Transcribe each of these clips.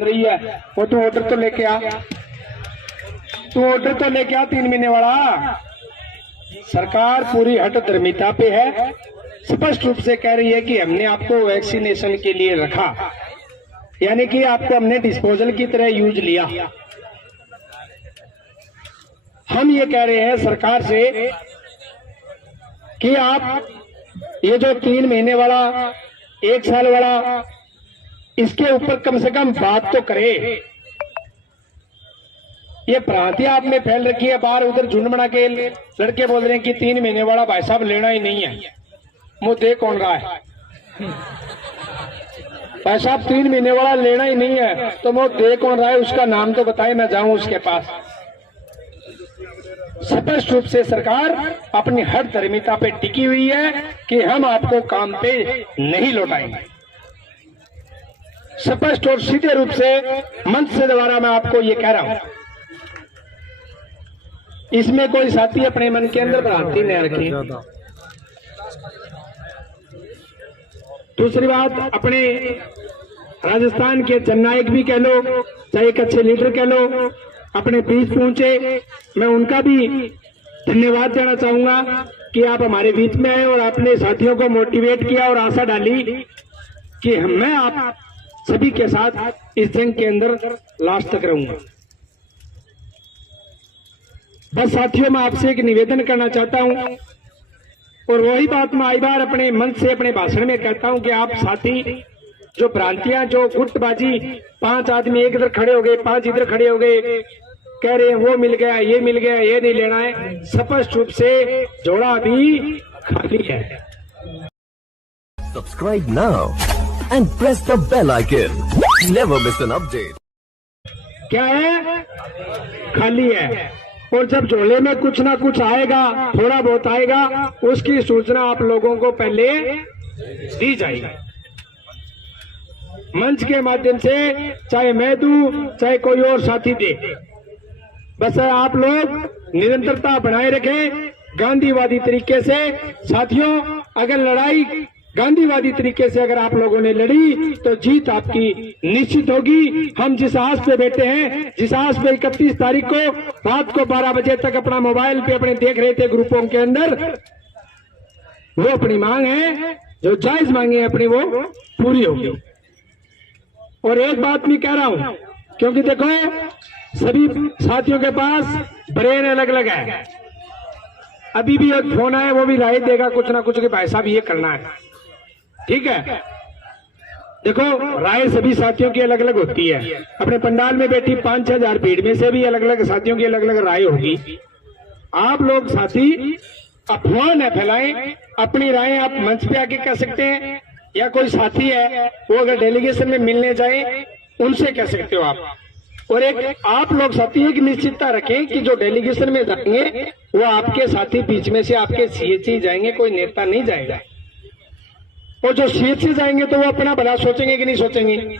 रही है वो तू ऑर्डर तो लेके आ, तू ऑर्डर तो लेके आ 3 महीने वाला। सरकार पूरी हट धर्मिता पे है, स्पष्ट रूप से कह रही है कि हमने आपको वैक्सीनेशन के लिए रखा, यानी कि आपको हमने डिस्पोजल की तरह यूज लिया। हम ये कह रहे हैं सरकार से कि आप ये जो 3 महीने वाला 1 साल वाला, इसके ऊपर कम से कम बात तो करे। ये भ्रांतियां आप में फैल रखी है, बाहर उधर झुंड बना के लड़के बोल रहे हैं कि 3 महीने वाला भाई साहब लेना ही नहीं है। मुंह दे कौन रहा है भाई साहब, 3 महीने वाला लेना ही नहीं है तो मुंह दे कौन रहा है, उसका नाम तो बताए, मैं जाऊं उसके पास। स्पष्ट रूप से सरकार अपनी हर धर्मिता पे टिकी हुई है कि हम आपको काम पे नहीं लौटाएंगे। स्पष्ट और सीधे रूप से मंच से द्वारा मैं आपको ये कह रहा हूं, इसमें कोई साथी अपने मन के अंदर भ्रांति न रखे। दूसरी बात, अपने राजस्थान के जननायक भी कह लो, चाहे एक अच्छे लीडर कह लो, अपने बीच पहुंचे, मैं उनका भी धन्यवाद देना चाहूंगा कि आप हमारे बीच में आए और आपने साथियों को मोटिवेट किया और आशा डाली कि मैं आप सभी के साथ इस जंग के अंदर लास्ट तक रहूंगा। बस साथियों, मैं आपसे एक निवेदन करना चाहता हूं और वही बात मैं आई बार अपने मन से अपने भाषण में कहता हूं कि आप साथी जो भ्रांतियां, जो गुटबाजी, 5 आदमी एक इधर खड़े हो गए, 5 इधर खड़े हो गए, कह रहे हैं वो मिल गया, ये मिल गया, ये नहीं लेना है, स्पष्ट रूप से जोड़ा भी खाली है। Subscribe now and press the bell icon. Never miss an update. क्या है? खाली है। और जब झोले में कुछ ना कुछ आएगा, थोड़ा बहुत आएगा, उसकी सूचना आप लोगों को पहले दी जाएगी मंच के माध्यम से, चाहे मैं दूं चाहे कोई और साथी दे। बस आप लोग निरंतरता बनाए रखें गांधीवादी तरीके से। साथियों, अगर लड़ाई गांधीवादी तरीके से अगर आप लोगों ने लड़ी तो जीत आपकी निश्चित होगी। हम जिस आस पे बैठे हैं, जिस आस पे 31 तारीख को रात को 12 बजे तक अपना मोबाइल पे अपने देख रहे थे ग्रुपों के अंदर, वो अपनी मांग है, जो जायज मांगे अपनी, वो पूरी होगी। और एक बात मैं कह रहा हूं, क्योंकि देखो सभी साथियों के पास ब्रेन अलग अलग है। अभी भी एक फोन आया, वो भी राय देगा कुछ ना कुछ कि भाई साहब ये करना है, ठीक है। देखो, राय सभी साथियों की अलग अलग होती है। अपने पंडाल में बैठी 5-6 हजार भीड़ में से भी अलग अलग साथियों की अलग अलग राय होगी। आप लोग साथी अफवाह न फैलाएं, अपनी राय आप मंच पे आके कह सकते हैं, या कोई साथी है वो अगर डेलीगेशन में मिलने जाए उनसे कह सकते हो आप। और एक आप लोग साथी एक निश्चितता रखें कि जो डेलीगेशन में जाएंगे वो आपके साथी बीच में से आपके सीएचसी जाएंगे, कोई नेता नहीं जाएगा। और जो सीएचसी जाएंगे तो वो अपना भला सोचेंगे कि नहीं सोचेंगे?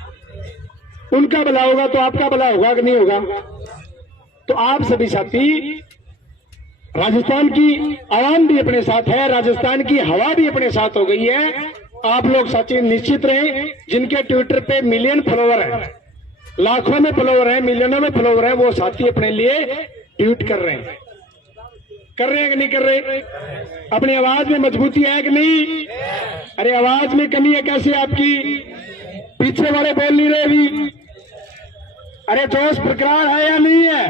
उनका भला होगा तो आपका भला होगा कि नहीं होगा? तो आप सभी साथी, राजस्थान की आवाम भी अपने साथ है, राजस्थान की हवा भी अपने साथ हो गई है। आप लोग साथी निश्चित रहे, जिनके ट्विटर पे मिलियन फॉलोवर है, लाखों में फॉलोवर है, मिलियनों में फॉलोवर है, वो साथी अपने लिए ट्वीट कर रहे हैं। कर रहे हैं कि नहीं कर रहे? अपनी आवाज में मजबूती है कि नहीं? अरे आवाज में कमी है कैसी आपकी? पीछे वाले बोल नहीं रहे अभी। अरे जोश बरकरार है या नहीं है?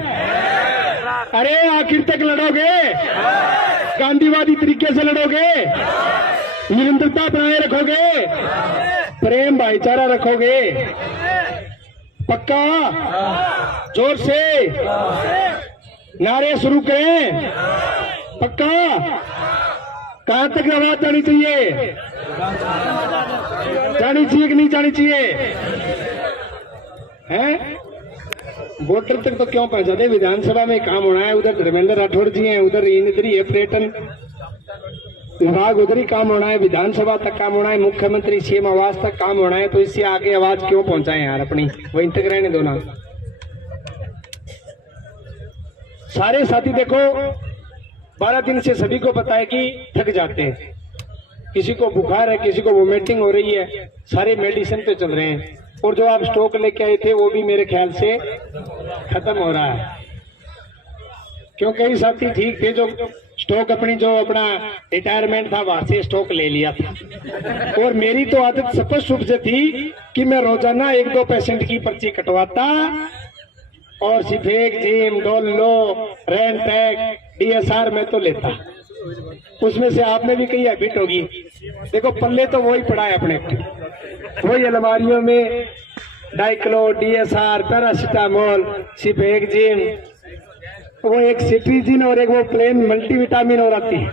अरे आखिर तक लड़ोगे? गांधीवादी तरीके से लड़ोगे? निरंतरता बनाए रखोगे? प्रेम भाईचारा रखोगे? पक्का? जोर से नारे शुरू करें। पक्का? कहां तक आवाज जानी चाहिए? जानी चाहिए कि नहीं जानी चाहिए? हैं? वोटर तक तो क्यों पहुंचाते? विधानसभा में काम होना है, उधर धर्मेंद्र राठौड़ जी हैं, उधर इधर ही पर्यटन विभाग, उधर ही काम होना है, विधानसभा तक काम होना है, मुख्यमंत्री सीएम आवास तक काम होना है, तो इससे आगे आवाज क्यों पहुंचाएं यार अपनी? वहीं तक रहने दो ना। सारे साथी देखो 12 दिन से सभी को पता है कि थक जाते हैं, किसी को बुखार है, किसी को वोमिटिंग हो रही है, सारे मेडिसिन पे चल रहे हैं। और जो आप स्टॉक लेके आए थे वो भी मेरे ख्याल से खत्म हो रहा है, क्योंकि कई साथी ठीक थे जो स्टॉक अपना रिटायरमेंट था वहां से स्टॉक ले लिया था। और मेरी तो आदत स्पष्ट रूप से थी कि मैं रोजाना 1-2 पेशेंट की पर्ची कटवाता और सिफेक, जिम, डोलो, रेंटैक, DSR में तो लेता। उसमें से आप में भी कई हैबिट होगी। देखो पल्ले तो वही पड़ा है अपने को, वही अलमारियों में डाइक्लो, DSR, पैरासिटामोल, सिफेक, जिम, वो एक सिट्रीजिन और एक वो प्लेन मल्टीविटामिन और आती है।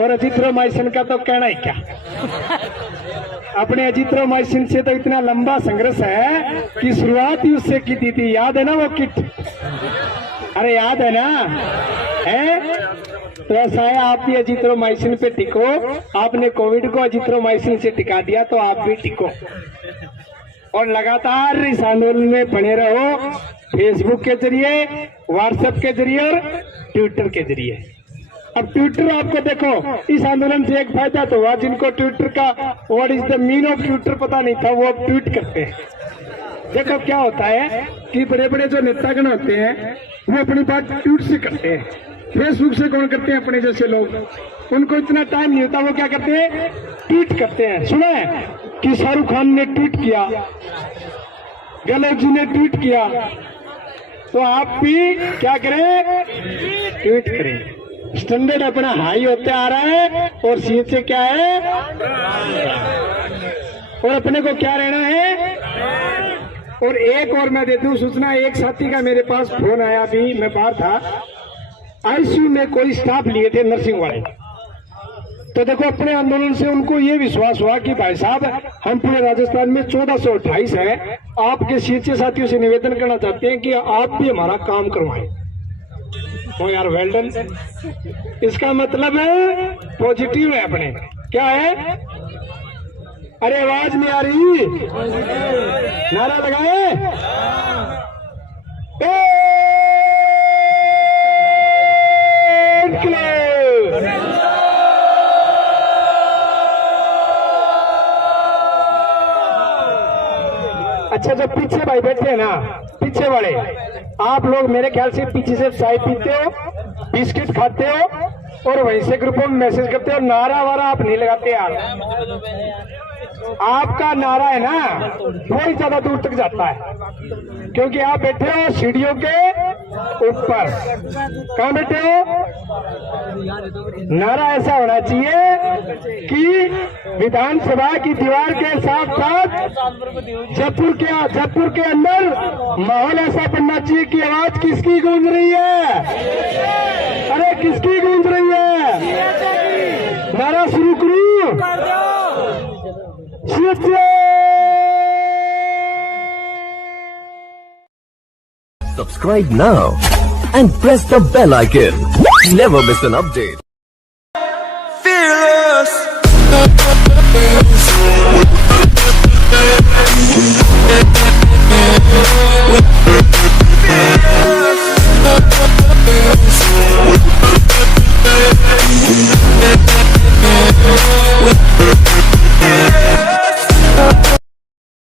और अजिथ्रोमाइसिन का तो कहना ही क्या, अपने अजिथ्रोमाइसिन से तो इतना लंबा संघर्ष है कि शुरुआत ही उससे की थी। याद है ना वो किट? अरे याद है ना? है तो ऐसा है, आप भी अजिथ्रोमाइसिन पे टिको। आपने कोविड को अजिथ्रोमाइसिन से टिका दिया तो आप भी टिको और लगातार इस आंदोलन में बने रहो, फेसबुक के जरिए, व्हाट्सएप के जरिए और ट्विटर के जरिए। अब ट्विटर आपको देखो, इस आंदोलन से एक फायदा तो हुआ, जिनको ट्विटर का what is the mean of Twitter पता नहीं था वो अब ट्वीट करते हैं। देखो क्या होता है कि बड़े बड़े जो नेतागण होते हैं वो अपनी बात ट्वीट से करते हैं, फेसबुक से कौन करते हैं? अपने जैसे लोग, उनको इतना टाइम नहीं होता, वो क्या करते हैं? ट्वीट करते हैं। सुना है कि शाहरुख खान ने ट्वीट किया, गहलोत जी ने ट्वीट किया, तो आप भी क्या करें? ट्वीट करें। स्टैंडर्ड अपना हाई होते आ रहा है और सीएच से क्या है, और अपने को क्या रहना है। और एक और मैं दे दूं सूचना, एक साथी का मेरे पास फोन आया, अभी मैं बाहर था, आईसीयू में कोई स्टाफ लिए थे नर्सिंग वाले। तो देखो अपने आंदोलन से उनको ये विश्वास हुआ कि भाई साहब हम पूरे राजस्थान में 1428 है, आपके सीएचए साथियों से निवेदन करना चाहते हैं कि आप भी हमारा काम करवाएं। तो यार वेल डन, इसका मतलब है पॉजिटिव है अपने। क्या है? अरे आवाज नहीं आ रही, नारा लगाए। अच्छा जो पीछे भाई बैठे हैं ना, पीछे वाले, आप लोग मेरे ख्याल से पीछे से चाय पीते हो, बिस्किट खाते हो और वहीं से ग्रुपों में मैसेज करते हो। नारा वारा आप नहीं लगाते यार, आपका नारा है ना बहुत ज्यादा दूर तक जाता है, क्योंकि आप बैठे हो सीढ़ियों के ऊपर। कहाँ बैठे हो? नारा ऐसा होना चाहिए कि विधानसभा की दीवार के साथ साथ जयपुर के अंदर माहौल ऐसा बनना चाहिए कि आवाज किसकी गूंज रही है? अरे किसकी गूंज रही है? नारा शुरू करूं? Subscribe now and press the bell icon. Never miss an update. Fearless.